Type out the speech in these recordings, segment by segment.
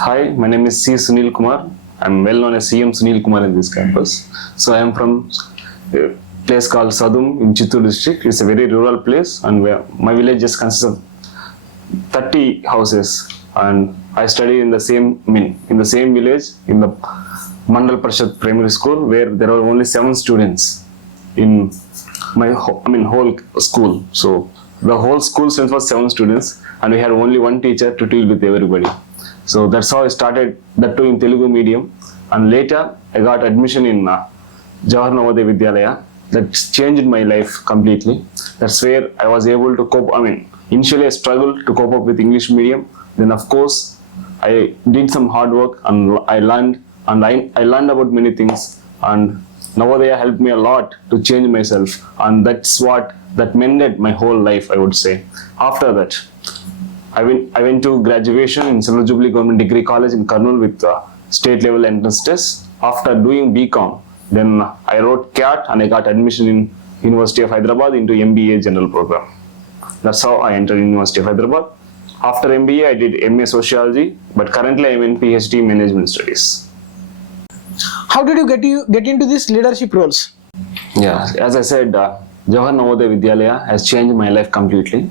Hi, my name is C Sunil Kumar. I'm well known as CM Sunil Kumar in this campus. So I am from a place called Sadum in Chittoor district. It's a very rural place, and my village just consists of 30 houses. And I study in the same, in the same village in the Mandal Parishad Primary School, where there are only 7 students in my whole school. So the whole school strength was 7 students, and we had only one teacher to deal with everybody. So that's how I started, that too in Telugu medium. And later I got admission in Jawahar Navodaya Vidyalaya. That changed my life completely. That's where I was able to cope. Initially I struggled to cope up with English medium. Then of course I did some hard work, and I learned about many things. And Navodaya helped me a lot to change myself, and that mended my whole life, I would say. After that, I went to graduation in Silver Jubilee Government Degree College in Kurnool with state level entrance test. After doing BCom, then I wrote CAT and I got admission in University of Hyderabad into MBA General Program. That's how I entered University of Hyderabad. After MBA, I did MA Sociology, but currently I am in PhD Management Studies. How did you get into these leadership roles? Yeah, as I said, Jawahar Navodaya Vidyalaya has changed my life completely.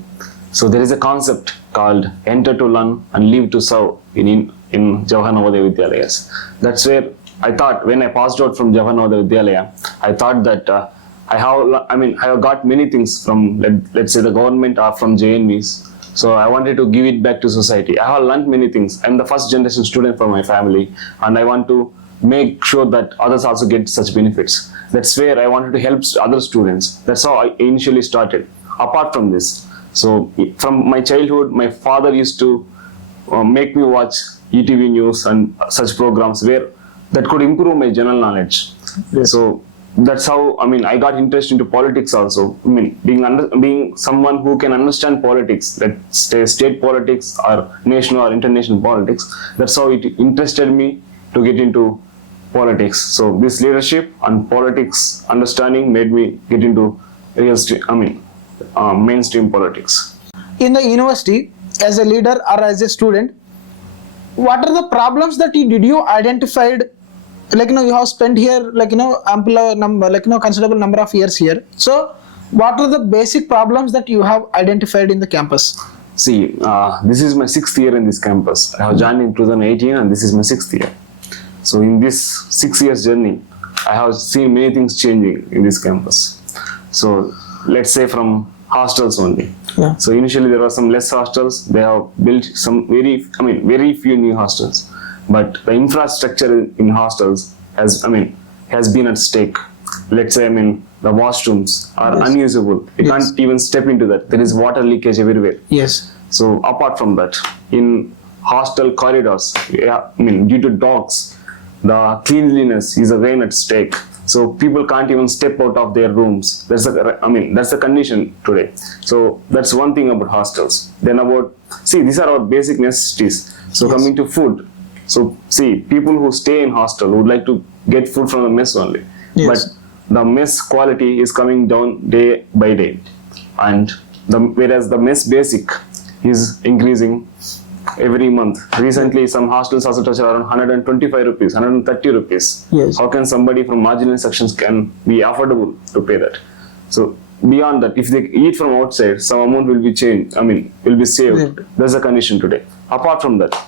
So there is a concept called enter to learn and live to serve in Jawahar Navodaya Vidyalayas. That's where I thought, when I passed out from Jawahar Navodaya Vidyalaya, I thought that I have got many things from, let's say, the government or from JNVs. So I wanted to give it back to society. I have learned many things. I'm the first generation student from my family, and I want to make sure that others also get such benefits. That's where I wanted to help other students. That's how I initially started. Apart from this, so from my childhood, my father used to make me watch ETV news and such programs where that could improve my general knowledge. Yes. So that's how I got interested into politics also. Being someone who can understand politics, let's say state politics or national or international politics. That's how it interested me to get into politics. So this leadership and politics understanding made me get into mainstream politics. In the university, as a leader or as a student, what are the problems that you identified? You have spent here ample number, considerable number of years here. So what are the basic problems that you have identified in the campus? See, this is my 6th year in this campus. I have joined in 2018, and this is my 6th year. So in this 6 years journey, I have seen many things changing in this campus. So let's say from hostels only. Yeah. So initially there were some less hostels. They have built some very few new hostels. But the infrastructure in hostels has been at stake. Let's say the washrooms are unusable. You can't even step into that. There is water leakage everywhere. Yes. So apart from that, in hostel corridors, due to dogs, the cleanliness is again at stake. So people can't even step out of their rooms. That's the condition today. So that's one thing about hostels. Then these are our basic necessities. So yes. Coming to food. So see, people who stay in hostel would like to get food from the mess only. Yes. But the mess quality is coming down day by day. And whereas the mess basic is increasing every month. Recently, some hostels also touch around 125 rupees, 130 rupees. Yes. How can somebody from marginal sections can be affordable to pay that? So beyond that, if they eat from outside, some amount will be will be saved. Yeah. That's the condition today. Apart from that,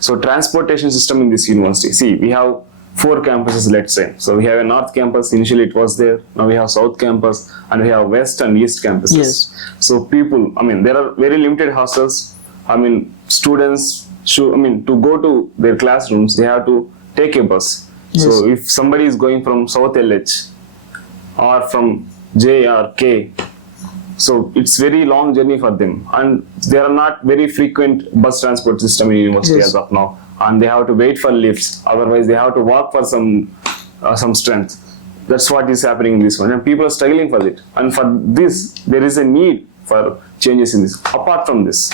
so transportation system in this university. See, we have 4 campuses, let's say. So we have a north campus, initially it was there. Now we have south campus, and we have west and east campuses. Yes. So people, there are very limited hostels. Students should, to go to their classrooms, they have to take a bus. Yes. So if somebody is going from South LH or from J or K, so it's very long journey for them, and there are not very frequent bus transport system in university. Yes. As of now, and they have to wait for lifts. Otherwise, they have to walk for some strength. That's what is happening in this one, and people are struggling for it. And for this, there is a need for changes in this. Apart from this,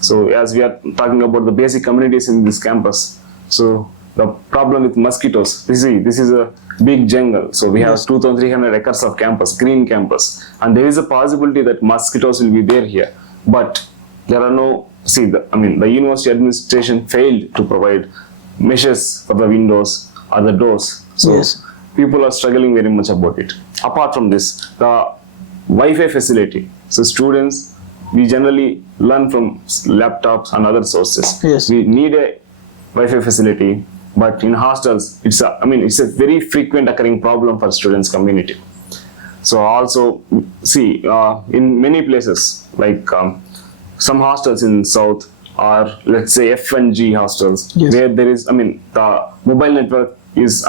so as we are talking about the basic communities in this campus, so the problem with mosquitoes. This is a big jungle. So we have 2,300 acres of campus, green campus, and there is a possibility that mosquitoes will be there here. But there are no see, the university administration failed to provide measures for the windows or the doors. So Yes. people are struggling very much about it. Apart from this, the Wi-Fi facility. So students, we generally learn from laptops and other sources. Yes. We need a Wi-Fi facility, but in hostels, it's a very frequent occurring problem for students community. So also, see, in many places, like some hostels in South, or let's say F and G hostels, Yes. where there is, the mobile network is,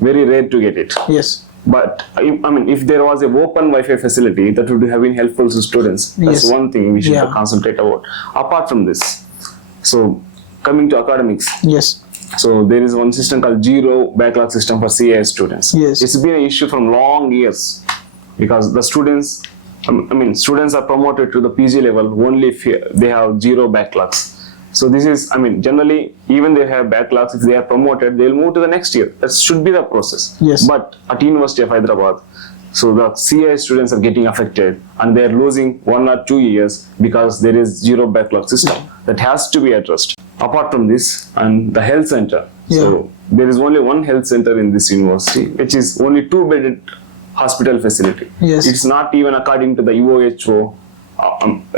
very rare to get it. Yes. But if there was a open Wi-Fi facility, that would have been helpful to students. That's Yes. one thing we should Yeah. concentrate about. Apart from this, so coming to academics, Yes. so there is one system called zero backlog system for CA students. Yes. It's been an issue from long years because the students, students are promoted to the PG level only if they have zero backlogs. So this is, generally, even they have backlogs, if they are promoted, they'll move to the next year. That should be the process. Yes. But at University of Hyderabad, so the CA students are getting affected and they're losing 1 or 2 years because there is zero backlog system. That has to be addressed. Apart from this, and the health center. So there is only one health center in this university, which is only 2-bedded hospital facility. Yes. It's not even according to the UOHO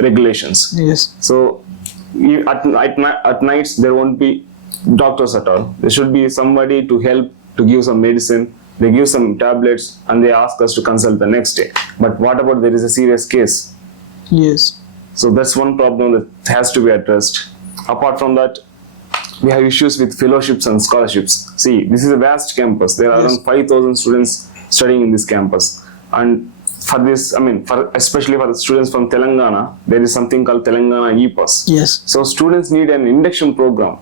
regulations. Yes. So at nights there won't be doctors at all. There should be somebody to help to give some medicine. They give some tablets and they ask us to consult the next day. But what about there is a serious case? Yes. So that's one problem that has to be addressed. Apart from that, we have issues with fellowships and scholarships. See, this is a vast campus. There are Yes. around 5,000 students studying in this campus. And for this, especially for the students from Telangana, there is something called Telangana E-Pass. Yes. So students need an induction program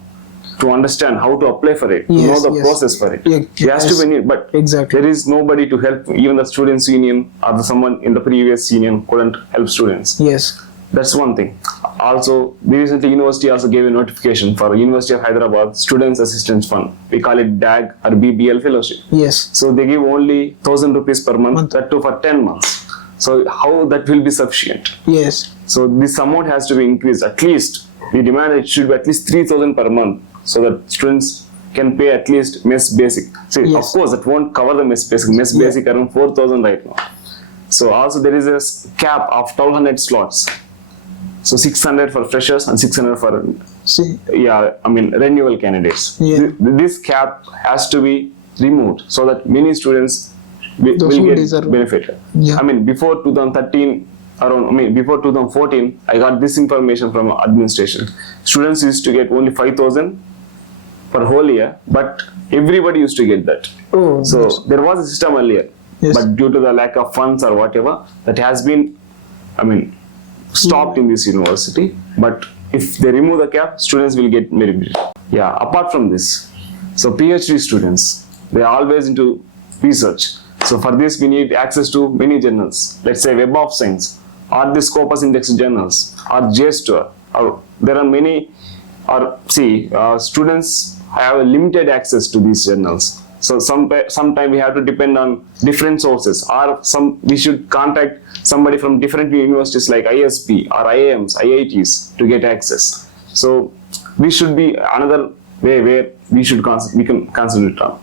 to understand how to apply for it, to know Yes, the yes. process for it. Yeah, There has to yes. be need, but Exactly. there is nobody to help. Even the students' union or someone in the previous union couldn't help students. Yes. That's one thing. Also, recently university also gave a notification for University of Hyderabad Students Assistance Fund. We call it DAG or BBL fellowship. Yes. So they give only 1,000 rupees per month, that too for 10 months. So how that will be sufficient? Yes. So this amount has to be increased. At least we demand it should be at least 3,000 per month, so that students can pay at least mess basic. See, Yes. of course, that won't cover the mess basic. Mess Yeah. basic around 4,000 right now. So also there is a cap of 1,200 slots. So 600 for freshers and 600 for See. renewal candidates. Yeah. This cap has to be removed so that many students will Those who get deserve. benefited. Yeah. Before 2013, before 2014, I got this information from administration. Students used to get only 5,000 per whole year, but everybody used to get that. Oh. So yes. there was a system earlier, Yes. but due to the lack of funds or whatever, that has been, stopped in this university. But if they remove the cap, students will get very big. Yeah. Apart from this, so PhD students, they are always into research. So for this, we need access to many journals. Let's say Web of Science, or the Scopus Index journals, or JSTOR, or there are many. Or students have a limited access to these journals. So sometime we have to depend on different sources, or we should contact somebody from different universities like ISP or IIMs, IITs to get access. So this should be another way where we can concentrate on.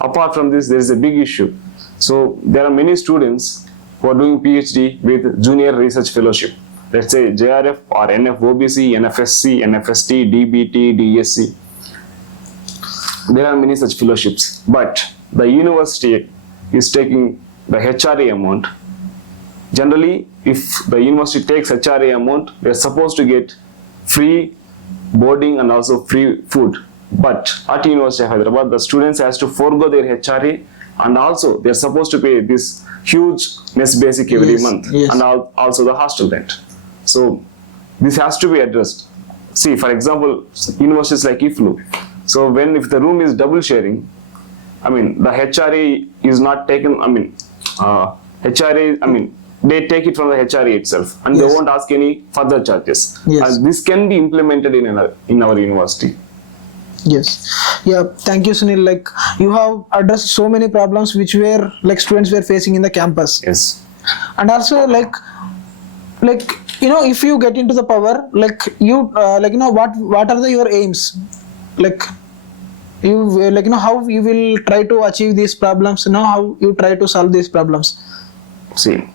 Apart from this, there is a big issue. So there are many students who are doing PhD with junior research fellowship. Let's say JRF or NFOBC, NFSC, NFST, DBT, DSC. There are many such fellowships, but the university is taking the HRA amount. Generally, if the university takes HRA amount, they are supposed to get free boarding and also free food. But at University of Hyderabad, the students has to forego their HRA, and also they are supposed to pay this huge mess basic every Yes, month, yes. and also the hostel rent. So this has to be addressed. See, for example, universities like IFLU. So if the room is double sharing, the HRA is not taken. They take it from the HRA itself, and they Yes. won't ask any further charges. Yes. And this can be implemented in our university. Yes. Yeah. Thank you, Sunil. Like, you have addressed so many problems which students were facing in the campus. Yes. And also like you know, if you get into the power, like you like you know, what are your aims, like you like you know, how you will try to achieve these problems, you know, how you try to solve these problems? See,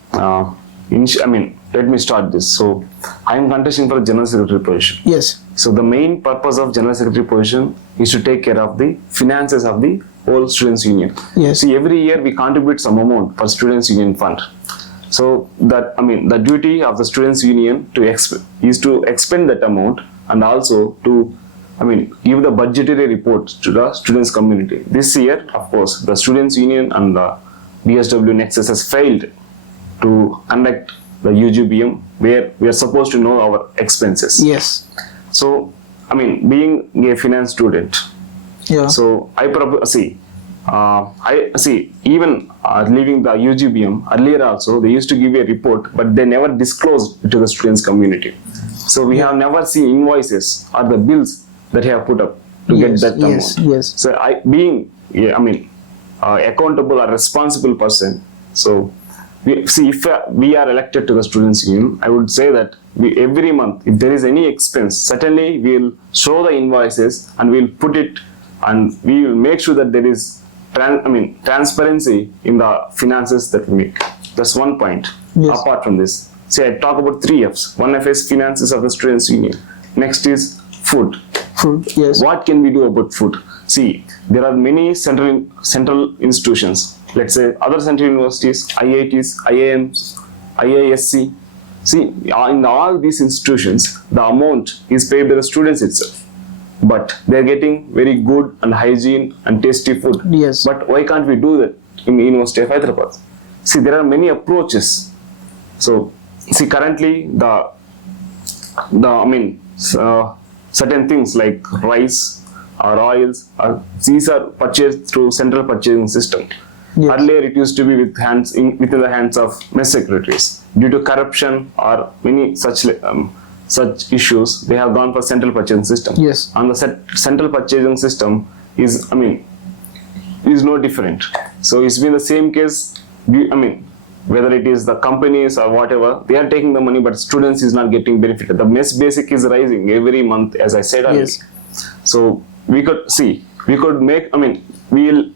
let me start this. So I am contesting for a general secretary position. Yes. So the main purpose of general secretary position is to take care of the finances of the whole students union. Yes. See, every year we contribute some amount for students union fund. So that, the duty of the students union is to expend that amount, and also to give the budgetary report to the students community. This year, of course, the students union and the BSW Nexus has failed to conduct the UGBM, where we are supposed to know our expenses. Yes. So being a finance student, Yeah. so I even leaving the UGBM earlier also, they used to give a report, but they never disclosed it to the students community. So we have never seen invoices or the bills that they have put up to get that amount. Yes. So being accountable or responsible person, so if we are elected to the students union, I would say that every month, if there is any expense, certainly we will show the invoices and we will put it, and we will make sure that there is transparency in the finances that we make. That's one point. Yes. Apart from this, see, I talk about 3 F's. One F is finances of the students union. Next is food. Food. Yes. What can we do about food? See, there are many central institutions. Let's say other central universities, IITs, IIMs, IISC. See, in all these institutions, the amount is paid by the students itself. But they're getting very good and hygiene and tasty food. Yes. But why can't we do that in the University of Hyderabad? See, there are many approaches. So, see, currently certain things like rice or oils, these are purchased through central purchasing system. Yes. Earlier, it used to be within the hands of mess secretaries. Due to corruption or many such issues, they have gone for central purchasing system. Yes. And the central purchasing system is no different. So it's been the same case. Whether it is the companies or whatever, they are taking the money, but students is not getting benefited. The mess basic is rising every month, as I said earlier. Yes. So we will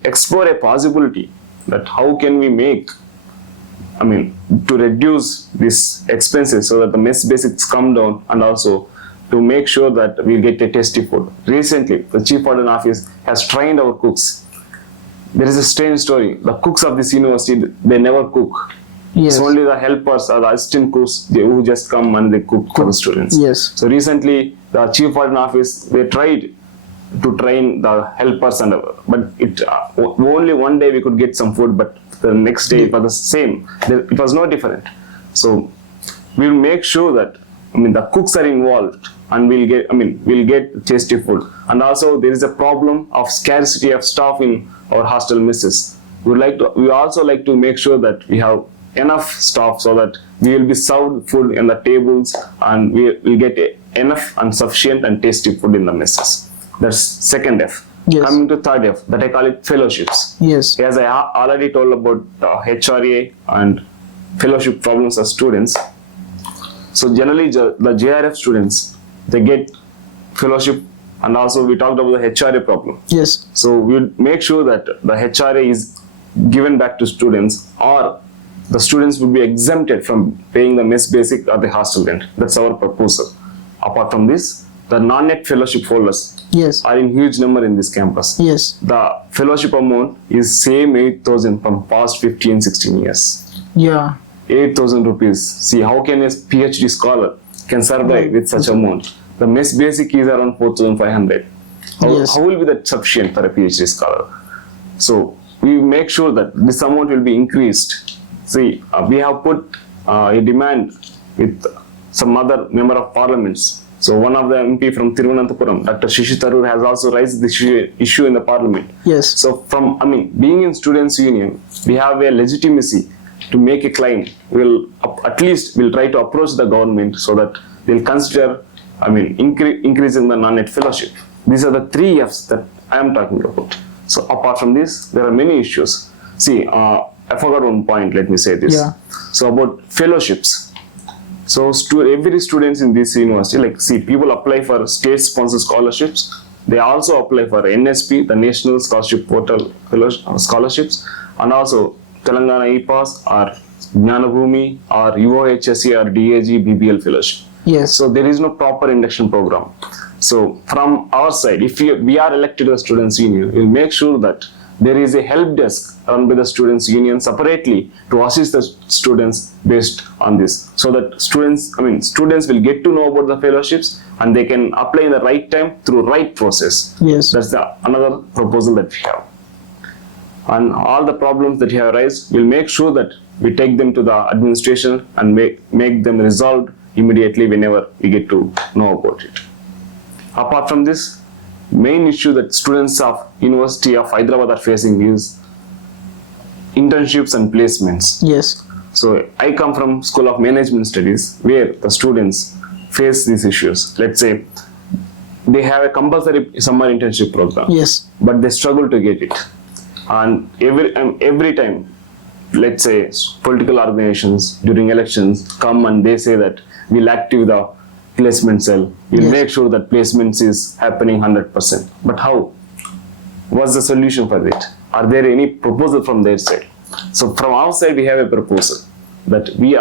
explore a possibility that how can we make, to reduce these expenses so that the mess basics come down, and also to make sure that we get a tasty food. Recently, the Chief Warden Office has trained our cooks. There is a strange story. The cooks of this university, they never cook. Yes. It's only the helpers or the assistant cooks who just come and they cook for the students. Yes. So recently, the Chief Warden Office, they tried to train the helpers, but only one day we could get some food, but the next day it was the same. It was no different. So we'll make sure that the cooks are involved, and we'll get tasty food. And also there is a problem of scarcity of staff in our hostel messes. We also like to make sure that we have enough staff so that we will be served food in the tables, and we will get enough and sufficient and tasty food in the messes. That's second F. Yes. Coming to third F, that I call it fellowships. Yes. As I already told about HRA and fellowship problems of students. So generally the JRF students, they get fellowship, and also we talked about the HRA problem. Yes. So we'll make sure that the HRA is given back to students, or the students will be exempted from paying the mess basic or the hostel rent. That's our proposal. Apart from this, the non-net fellowship holders Yes. are in huge number in this campus. Yes. The fellowship amount is same 8,000 from past 15, 16 years. Yeah. 8,000 rupees. See, how can a PhD scholar can survive with such amount? The mess basic is around 4,500. Yes. How will be that sufficient for a PhD scholar? So we make sure that this amount will be increased. See, we have put a demand with some other member of parliaments. So one of the MP from Thiruvananthapuram, Dr. Shishi Tharoor, has also raised this issue in the parliament. Yes. So being in students union, we have a legitimacy to make a claim. We'll try to approach the government so that they'll consider, increasing the non-net fellowship. These are the 3 F's that I am talking about. So apart from this, there are many issues. See, I forgot one point, let me say this. Yeah. So about fellowships. So every students in this university, like see, people apply for state-sponsored scholarships. They also apply for NSP, the National Scholarship Portal scholarships, and also Telangana EPAS or Jnanabhumi or UOHSC or DAG BBL fellowship. Yes. So there is no proper induction program. So from our side, if we are elected as students union, we'll make sure that there is a help desk run by the students union separately to assist the students based on this, so that students will get to know about the fellowships and they can apply in the right time through right process. Yes. That's another proposal that we have. And all the problems that you have raised, we'll make sure that we take them to the administration and make them resolved immediately whenever we get to know about it. Apart from this, main issue that students of University of Hyderabad are facing is internships and placements. Yes. So I come from School of Management Studies, where the students face these issues. Let's say they have a compulsory summer internship program, Yes. but they struggle to get it. And every time, let's say political organizations during elections come and they say that we'll active the placement cell, we'll Yes. make sure that placements is happening 100%. But how? What's the solution for it? Are there any proposal from their side? So from our side, we have a proposal that we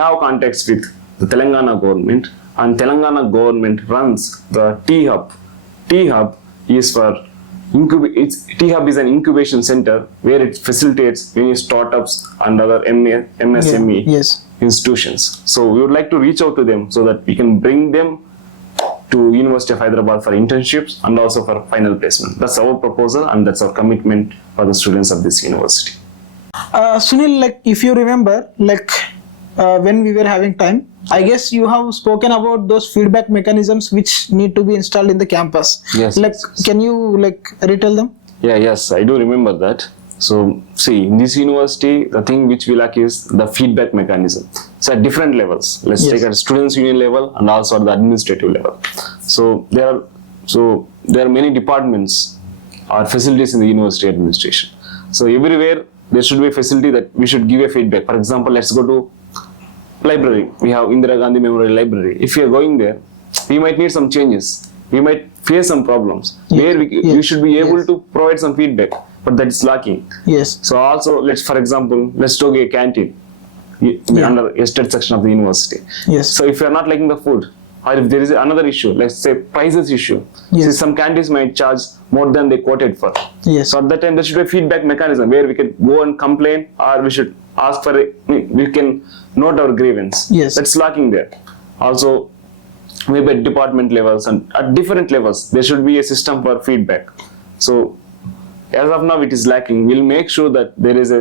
have contacts with the Telangana government, and Telangana government runs the T-Hub. T-Hub is for T-Hub is an incubation center where it facilitates many startups and other MSME Yes. institutions. So we would like to reach out to them so that we can bring them to University of Hyderabad for internships and also for final placement. That's our proposal and that's our commitment for the students of this university. Sunil, like if you remember, like when we were having time, I guess you have spoken about those feedback mechanisms which need to be installed in the campus. Yes. Like, yes. can you like retell them? Yes, I do remember that. So see, in this university, the thing which we lack is the feedback mechanism. So at different levels, let's Yes. take at students union level and also at the administrative level. So there are many departments or facilities in the university administration. So everywhere there should be a facility that we should give a feedback. For example, let's go to library. We have Indira Gandhi Memorial Library. If we are going there, we might need some changes. We might face some problems where we should be able to provide some feedback, but that is lacking. Yes. So also, let's take a canteen under estate section of the university. Yes. So if you are not liking the food, or if there is another issue, let's say prices issue, Yes. see, some canteens might charge more than they quoted for. Yes. So at that time, there should be a feedback mechanism where we can go and complain, or we should ask for we can note our grievance. Yes. That's lacking there. Also, maybe at department levels and at different levels, there should be a system for feedback. So as of now, it is lacking. We'll make sure that there is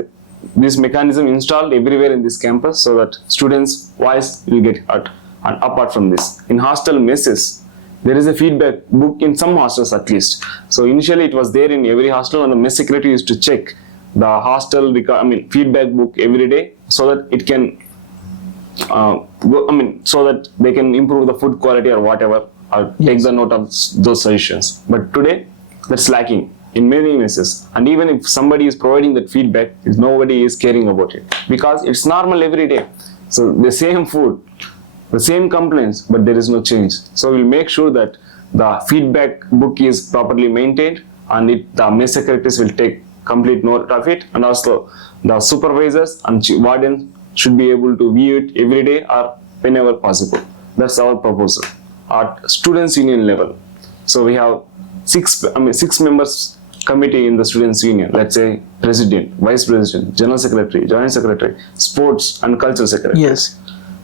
this mechanism installed everywhere in this campus so that students' voice will get heard. And apart from this, in hostel messes, there is a feedback book in some hostels at least. So initially it was there in every hostel, and the mess secretary used to check the hostel feedback book every day so that it can so that they can improve the food quality or whatever, or take the note of those suggestions. But today, that's lacking in many messes. And even if somebody is providing that feedback, nobody is caring about it because it's normal every day. So the same food, the same complaints, but there is no change. So we'll make sure that the feedback book is properly maintained, and the mess secretaries will take complete note of it, and also the supervisors and wardens should be able to view it every day or whenever possible. That's our proposal at students union level. So we have six members committee in the students union. Let's say president, vice president, general secretary, joint secretary, sports and culture secretary. Yes.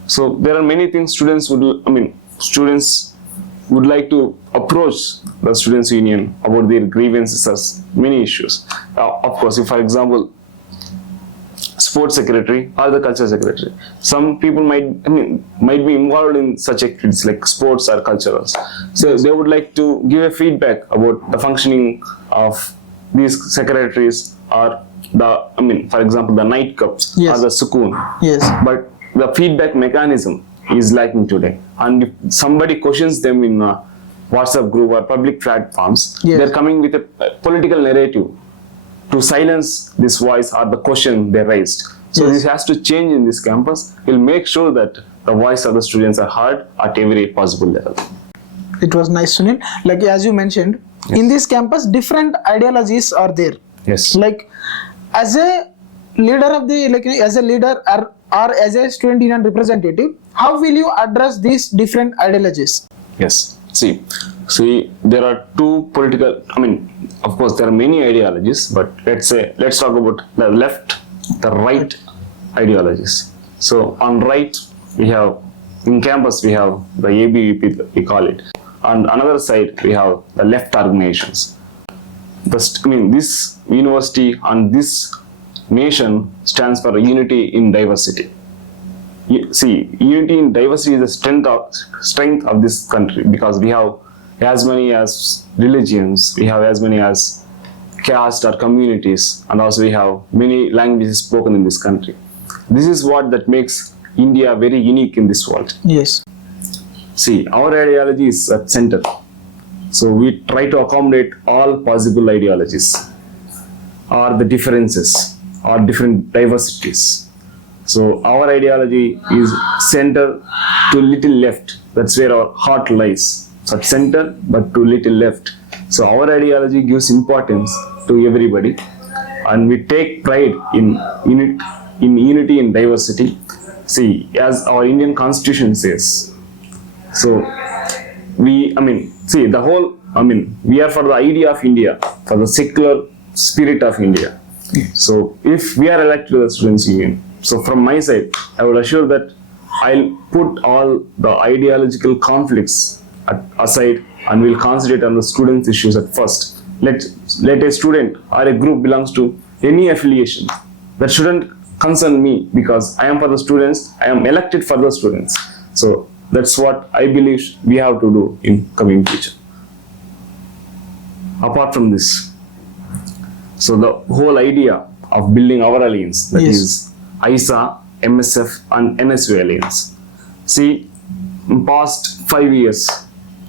So there are many things students would like to approach the students union about their grievances as many issues. Of course, if for example, sports secretary or the culture secretary, some people might be involved in such activities like sports or culturals. So they would like to give a feedback about the functioning of these secretaries, or for example, the night cups Yes. or the sukoon. Yes. But the feedback mechanism is lacking today, and if somebody questions them in a WhatsApp group or public platforms, Yes. they're coming with a political narrative to silence this voice or the question they raised. So Yes. this has to change in this campus. We'll make sure that the voice of the students are heard at every possible level. It was nice, Sunil. Like as you mentioned, in this campus, different ideologies are there. Yes. Like as a leader of the, like as a leader or as a student union representative, how will you address these different ideologies? Yes. See, there are two political, of course, there are many ideologies, but let's talk about the left, the right ideologies. So on right, we have, in campus, we have the ABVP, we call it. On another side, we have the left organizations. This university and this nation stands for unity in diversity. See, unity in diversity is the strength of this country, because we have as many as religions, we have as many as caste or communities, and also we have many languages spoken in this country. This is what that makes India very unique in this world. Yes. See, our ideology is at center. So we try to accommodate all possible ideologies, or the differences, or different diversities. So our ideology is center to little left. That's where our heart lies. So at center, but to little left. So our ideology gives importance to everybody, and we take pride in unity in diversity. See, as our Indian Constitution says. So we are for the idea of India, for the secular spirit of India. So if we are elected to the Students' Union, so from my side, I would assure that I'll put all the ideological conflicts aside, and we'll concentrate on the students' issues at first. Let a student or a group belongs to any affiliation. That shouldn't concern me, because I am for the students, I am elected for the students. So that's what I believe we have to do in coming future. Apart from this, so the whole idea of building our alliance, that is AISA-MSF and NSUI alliance. See, in past 5 years,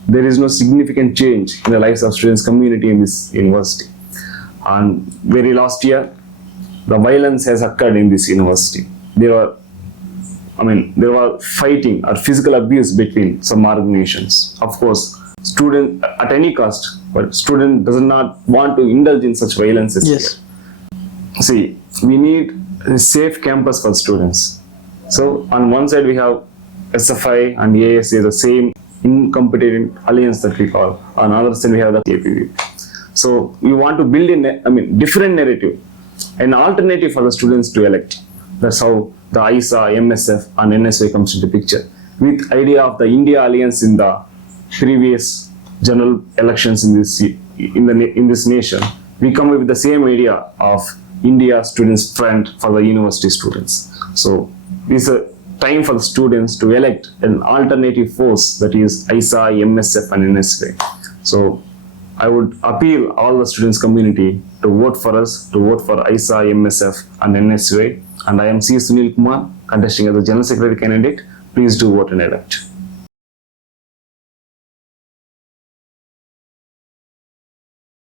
there is no significant change in the lives of students community in this university. And very last year, the violence has occurred in this university. There were fighting or physical abuse between some organizations. Of course, student at any cost, but student does not want to indulge in such violences. Yes. Here. See, we need a safe campus for students. So on one side we have SFI and AISA, the same incompetent alliance that we call. On the other side we have the KPV. So we want to build different narrative, an alternative for the students to elect. That's how the AISA, MSF and NSUI comes into picture. With idea of the India alliance in the previous general elections in this nation, we come with the same idea of India Students' Front for the university students. So this is a time for the students to elect an alternative force, that is AISA, MSF and NSUI. So I would appeal all the students community to vote for us, to vote for AISA, MSF and NSUI. And I am C Sunil Kumar, contesting as the General Secretary candidate. Please do vote and elect.